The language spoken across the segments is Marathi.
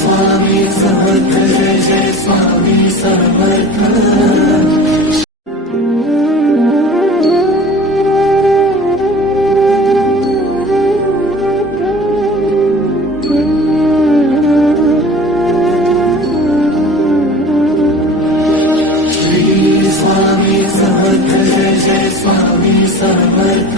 स्वामी समर्थ जय जय स्वामी समर्थ। स्वामी समर्थ जय जय स्वामी समर्थ।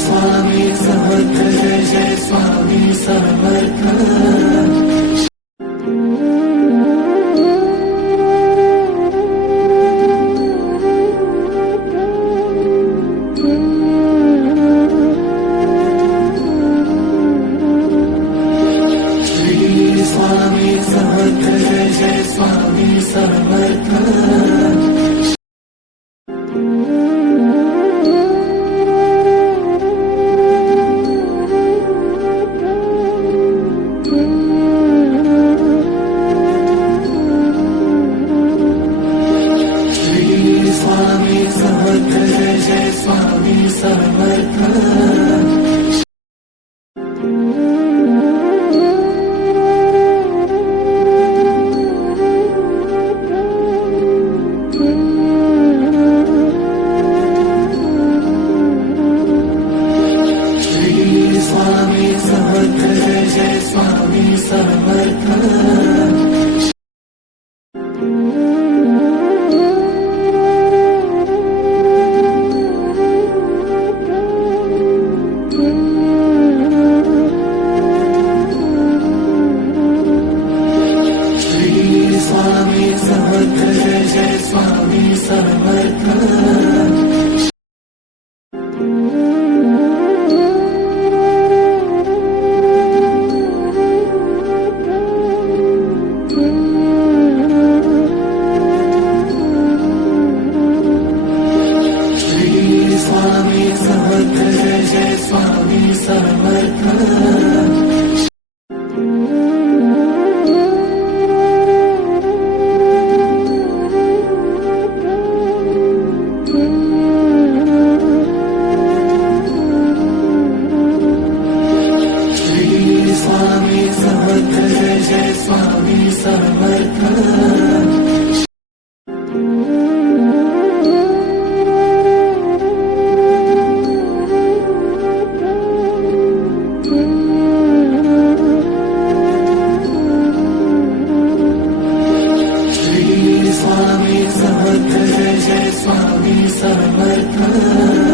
स्वामी समर्थ जय जय स्वामी समर्थ। स्वामी समर्थ जय जय स्वामी समर्थ। स्वामी समर्थ जय जय स्वामी समर्थ। स्वामी समर्थ जय जय स्वामी समर्थ। स्वामी समर्थ जय जय स्वामी समर्थ। स्वामी समर्थ जय जय स्वामी समर्थ। स्वामी समर्थ जय जय स्वामी समर्थ। स्वामी समर्थ जय जय स्वामी समर्थ।